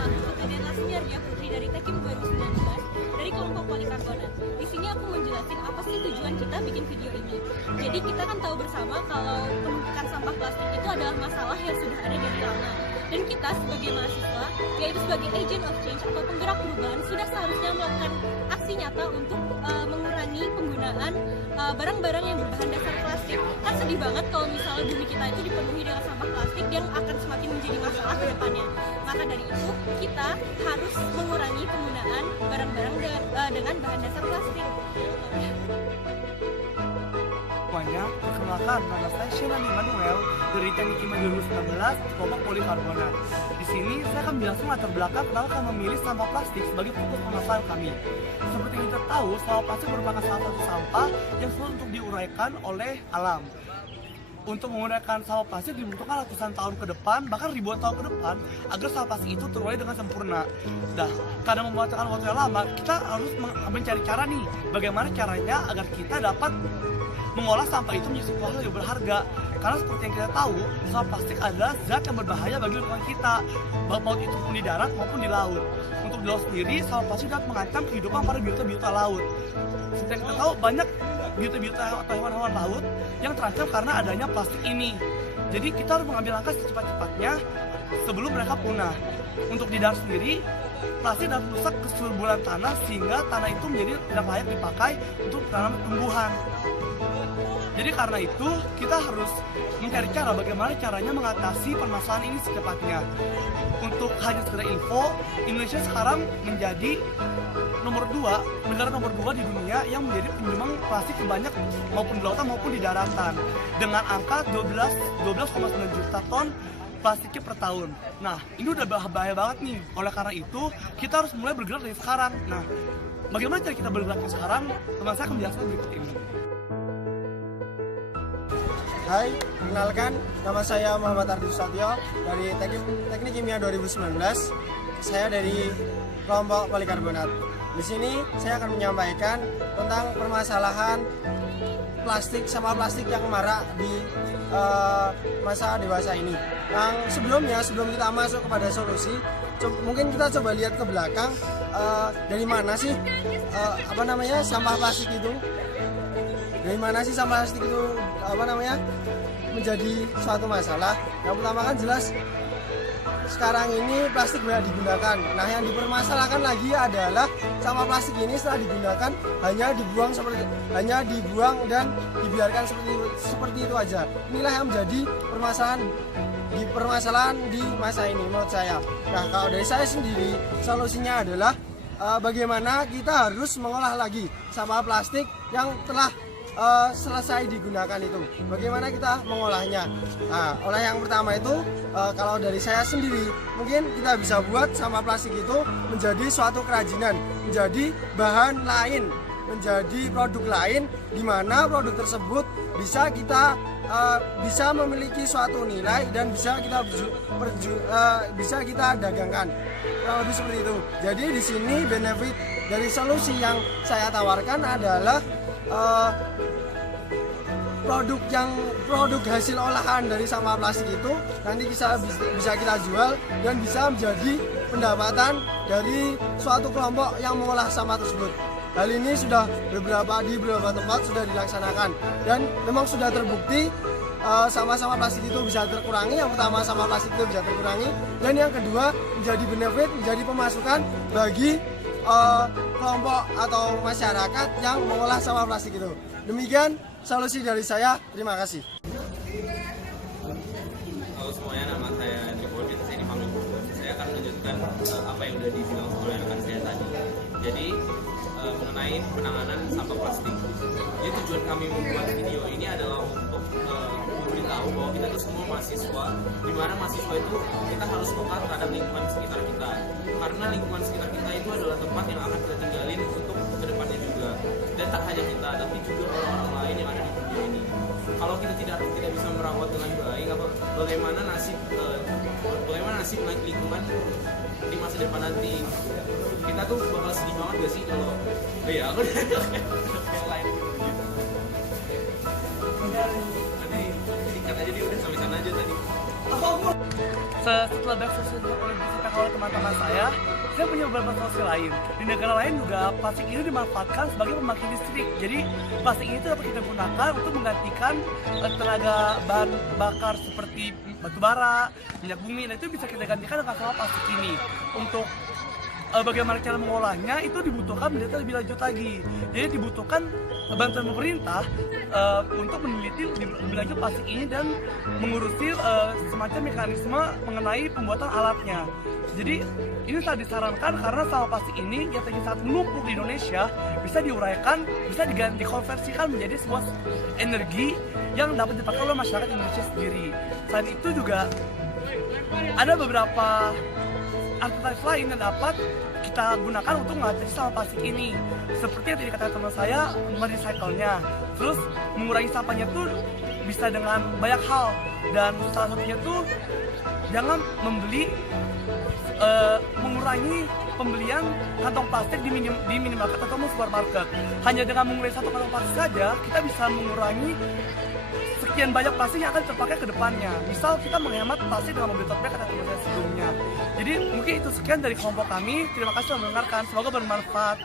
aku Putri Lasmiardia Putri dari Tekim 2019 dari kelompok polikarbonat. Di sini aku menjelaskan apa sih tujuan kita bikin video ini. Jadi kita kan tahu bersama kalau penumpukan sampah plastik itu adalah masalah yang sudah ada dari lama. Dan kita sebagai mahasiswa, yaitu sebagai agent of change atau penggerak perubahan, sudah seharusnya melakukan aksi nyata untuk mengurangi penggunaan barang-barang yang berbahan dasar plastik. Kan sedih banget kalau misalnya bumi kita itu dipenuhi dengan sampah plastik yang akan semakin menjadi masalah ke depannya. Maka dari itu, kita harus mengurangi penggunaan barang-barang dengan bahan dasar plastik. Semuanya, perkenalkan nama saya Shenani Manuel dari Teknik Kimia 2019 di kelompok polikarbonat. Di sini saya akan menjelaskan latar belakang kenapa kami memilih sampah plastik sebagai fokus permasalahan kami. Seperti yang kita tahu, sampah plastik merupakan salah satu sampah yang sulit untuk diuraikan oleh alam. Untuk menguraikan sampah plastik dibutuhkan ratusan tahun ke depan, bahkan ribuan tahun ke depan, agar sampah plastik itu terurai dengan sempurna. Karena membutuhkan waktu yang lama, kita harus mencari cara nih, bagaimana caranya agar kita dapat mengolah sampah itu menjadi sebuah hal yang berharga. Karena seperti yang kita tahu, sampah plastik adalah zat yang berbahaya bagi lingkungan kita, baik itu pun di darat maupun di laut. Untuk di laut sendiri, sampah plastik dapat mengancam kehidupan para biota-biota laut. Seperti yang kita tahu, banyak biota-biota atau hewan-hewan laut yang terancam karena adanya plastik ini. Jadi kita harus mengambil langkah secepat-cepatnya sebelum mereka punah. Untuk di darat sendiri, plastik dapat merusak kesuburan tanah sehingga tanah itu menjadi tidak layak dipakai untuk menanam tumbuhan. Jadi karena itu kita harus mencari cara bagaimana caranya mengatasi permasalahan ini secepatnya. Untuk hanya sekedar info, Indonesia sekarang menjadi negara nomor 2 di dunia yang menjadi penyumbang plastik terbanyak maupun di lautan maupun di daratan dengan angka 12,9 juta ton plastiknya per tahun. Nah, ini udah bahaya banget nih. Oleh karena itu, kita harus mulai bergerak dari sekarang. Nah, bagaimana cara kita bergerak sekarang? Teman saya akan menjelaskan berikut ini. Hai, kenalkan nama saya Muhammad Ardi Satyo dari Teknik Kimia 2019. Saya dari kelompok polikarbonat. Di sini saya akan menyampaikan tentang permasalahan sampah plastik yang marak di masa dewasa ini. Yang sebelum kita masuk kepada solusi, mungkin kita coba lihat ke belakang dari mana sih sampah plastik itu. Dari mana sih sampah plastik itu menjadi suatu masalah? Yang pertama kan jelas sekarang ini plastik banyak digunakan. Nah, yang dipermasalahkan lagi adalah sampah plastik ini setelah digunakan hanya dibuang dan dibiarkan seperti itu aja. Inilah yang menjadi permasalahan di masa ini menurut saya. Nah, kalau dari saya sendiri solusinya adalah bagaimana kita harus mengolah lagi sampah plastik yang telah selesai digunakan itu. Bagaimana kita mengolahnya? Nah, olah yang pertama itu kalau dari saya sendiri, mungkin kita bisa buat sampah plastik itu menjadi suatu kerajinan, menjadi bahan lain, menjadi produk lain, di mana produk tersebut bisa memiliki suatu nilai dan bisa kita dagangkan. Kurang lebih seperti itu. Jadi di sini benefit dari solusi yang saya tawarkan adalah produk hasil olahan dari sampah plastik itu nanti bisa kita jual dan bisa menjadi pendapatan dari suatu kelompok yang mengolah sampah tersebut. Hal ini sudah di beberapa tempat sudah dilaksanakan dan memang sudah terbukti sampah-sampah plastik itu bisa terkurangi. Yang pertama, sampah plastik itu bisa terkurangi, dan yang kedua menjadi benefit, menjadi pemasukan bagi kelompok atau masyarakat yang mengolah sampah plastik itu. Demikian solusi dari saya. Terima kasih. Halo semuanya, nama saya Andri Bodi. Saya dipanggil Bobo. Saya akan melanjutkan apa yang sudah dibilang oleh rekan saya tadi. Jadi mengenai penanganan sampah plastik. Jadi tujuan kami membuat video ini adalah untuk memberitahu bahwa kita itu semua mahasiswa, di mana mahasiswa itu kita harus peka terhadap lingkungan sekitar kita. Karena lingkungan sekitar kita itu adalah tempat yang akan kita tinggalin untuk kedepannya juga. Dan tak hanya kita, tapi juga orang-orang lain yang ada di dunia ini. Kalau kita tidak bisa merawat dengan baik, bagaimana nasib lingkungan di masa depan nanti? Kita tuh bakal sedih banget gak sih kalau aku yang lain gitu. Nanti singkat aja dia udah sampai sana aja tadi. Setelah banyak solusi oleh teman-teman saya punya beberapa solusi lain. Di negara lain juga plastik ini dimanfaatkan sebagai pembangkit listrik. Jadi plastik ini dapat kita gunakan untuk menggantikan tenaga bahan bakar seperti batu bara, minyak bumi. Nah itu bisa kita gantikan dengan sampah plastik ini. Untuk bagaimana cara mengolahnya itu dibutuhkan penelitian lebih lanjut lagi. Jadi dibutuhkan bantuan pemerintah untuk meneliti lebih lanjut plastik ini dan mengurusi semacam mekanisme mengenai pembuatan alatnya. Jadi ini sangat disarankan karena sampah plastik ini yang tadinya sangat menumpuk di Indonesia bisa diuraikan, bisa dikonversikan menjadi sebuah energi yang dapat dipakai oleh masyarakat Indonesia sendiri. Selain itu juga ada beberapa alternatif lain yang dapat kita gunakan untuk mengatasi sampah plastik ini. Seperti yang tadi dikatakan teman saya, merecycle-nya. Terus mengurangi sampahnya tuh bisa dengan banyak hal. Dan salah satunya tuh jangan mengurangi pembelian kantong plastik di minimarket atau supermarket. Hanya dengan mengurangi satu kantong plastik saja, kita bisa mengurangi sekian banyak plastik yang akan terpakai ke depannya. Misal kita menghemat plastik dengan membeli tote bag kata teman saya sebelumnya. Jadi mungkin itu sekian dari kelompok kami. Terima kasih sudah mendengarkan. Semoga bermanfaat.